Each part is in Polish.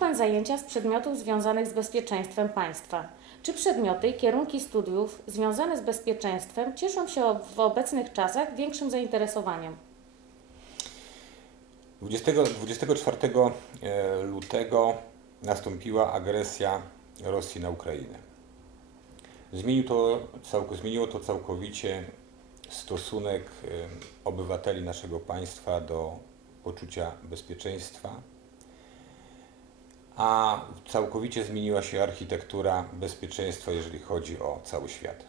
Pan zajęcia z przedmiotów związanych z bezpieczeństwem państwa. Czy przedmioty i kierunki studiów związane z bezpieczeństwem cieszą się w obecnych czasach większym zainteresowaniem? 20, 24 e, lutego nastąpiła agresja Rosji na Ukrainę. Zmienił to, zmieniło to całkowicie stosunek e, obywateli naszego państwa do poczucia bezpieczeństwa, a całkowicie zmieniła się architektura bezpieczeństwa, jeżeli chodzi o cały świat.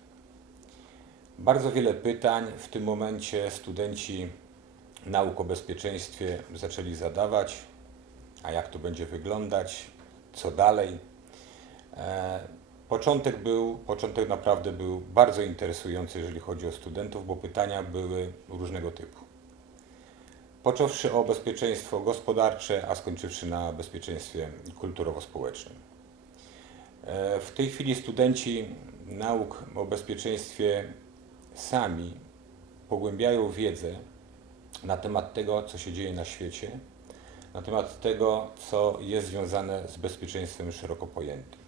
Bardzo wiele pytań w tym momencie studenci nauk o bezpieczeństwie zaczęli zadawać, a jak to będzie wyglądać, co dalej. E, Początek był, początek naprawdę był bardzo interesujący, jeżeli chodzi o studentów, bo pytania były różnego typu. Począwszy o bezpieczeństwo gospodarcze, a skończywszy na bezpieczeństwie kulturowo-społecznym. E, W tej chwili studenci nauk o bezpieczeństwie sami pogłębiają wiedzę na temat tego, co się dzieje na świecie, na temat tego, co jest związane z bezpieczeństwem szeroko pojętym.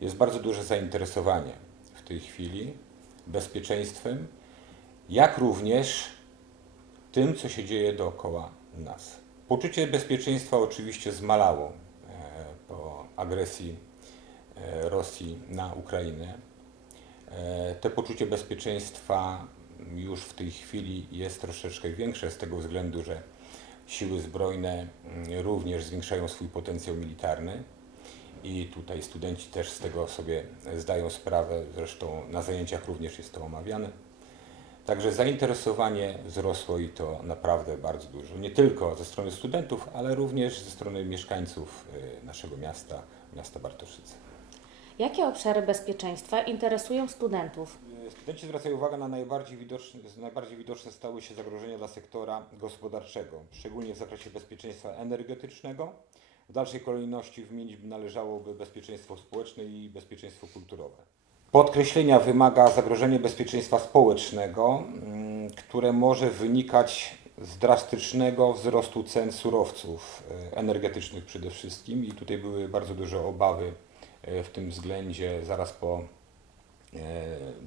Jest bardzo duże zainteresowanie w tej chwili bezpieczeństwem, jak również tym, co się dzieje dookoła nas. Poczucie bezpieczeństwa oczywiście zmalało e, po agresji e, Rosji na Ukrainę. E, Te poczucie bezpieczeństwa już w tej chwili jest troszeczkę większe z tego względu, że siły zbrojne mm, również zwiększają swój potencjał militarny i tutaj studenci też z tego sobie zdają sprawę, zresztą na zajęciach również jest to omawiane. Także zainteresowanie wzrosło i to naprawdę bardzo dużo. Nie tylko ze strony studentów, ale również ze strony mieszkańców y, naszego miasta, miasta Bartoszyce. Jakie obszary bezpieczeństwa interesują studentów? Studenci zwracają uwagę na najbardziej widoczne, najbardziej widoczne stały się zagrożenia dla sektora gospodarczego, szczególnie w zakresie bezpieczeństwa energetycznego. W dalszej kolejności wymienić należałoby bezpieczeństwo społeczne i bezpieczeństwo kulturowe. Podkreślenia wymaga zagrożenie bezpieczeństwa społecznego, mm, które może wynikać z drastycznego wzrostu cen surowców e, energetycznych przede wszystkim i tutaj były bardzo duże obawy e, w tym względzie zaraz po e,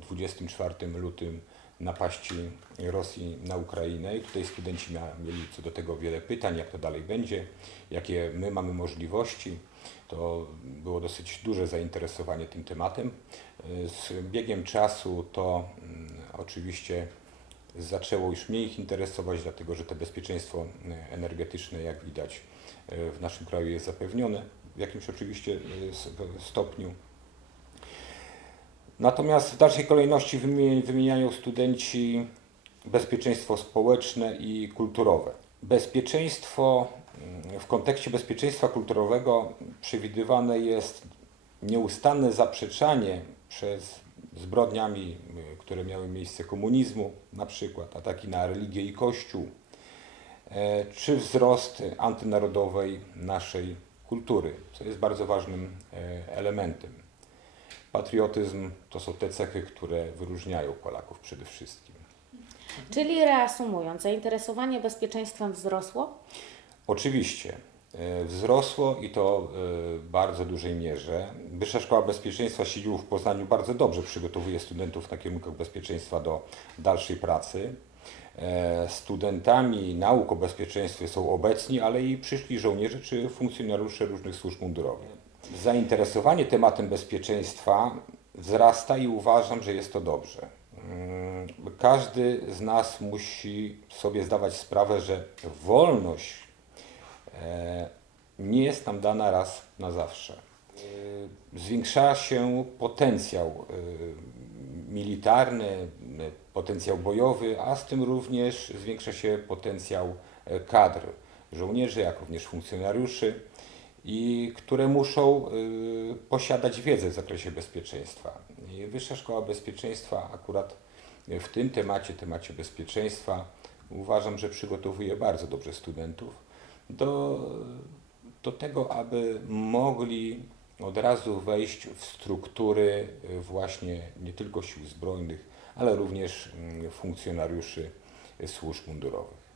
24 lutym napaści Rosji na Ukrainę i tutaj studenci mieli co do tego wiele pytań, jak to dalej będzie, jakie my mamy możliwości. To było dosyć duże zainteresowanie tym tematem. Z biegiem czasu to mm, oczywiście zaczęło już mniej ich interesować, dlatego że to bezpieczeństwo e, energetyczne, jak widać, e, w naszym kraju jest zapewnione w jakimś oczywiście e, stopniu. Natomiast w dalszej kolejności wymi- wymieniają studenci bezpieczeństwo społeczne i kulturowe. Bezpieczeństwo mm, w kontekście bezpieczeństwa kulturowego przewidywane jest nieustanne zaprzeczanie przez zbrodniami, y, które miały miejsce komunizmu, na przykład ataki na religię i kościół, e, czy wzrost antynarodowej naszej kultury, co jest bardzo ważnym e, elementem. Patriotyzm to są te cechy, które wyróżniają Polaków przede wszystkim. Czyli reasumując, zainteresowanie bezpieczeństwem wzrosło? Oczywiście wzrosło i to w bardzo dużej mierze. Wyższa Szkoła Bezpieczeństwa Sidziłów w Poznaniu bardzo dobrze przygotowuje studentów na kierunkach bezpieczeństwa do dalszej pracy. E, Studentami nauk o bezpieczeństwie są obecni, ale i przyszli żołnierze czy funkcjonariusze różnych służb mundurowych. Zainteresowanie tematem bezpieczeństwa wzrasta i uważam, że jest to dobrze. Mm, Każdy z nas musi sobie zdawać sprawę, że wolność e, nie jest nam dana raz na zawsze. E, Zwiększa się potencjał e, militarny, e, potencjał bojowy, a z tym również zwiększa się potencjał e, kadr żołnierzy, jak również funkcjonariuszy, i które muszą posiadać wiedzę w zakresie bezpieczeństwa. Wyższa Szkoła Bezpieczeństwa akurat w tym temacie, temacie bezpieczeństwa, uważam, że przygotowuje bardzo dobrze studentów do, do tego, aby mogli od razu wejść w struktury y, właśnie nie tylko sił zbrojnych, ale również mm, funkcjonariuszy służb mundurowych.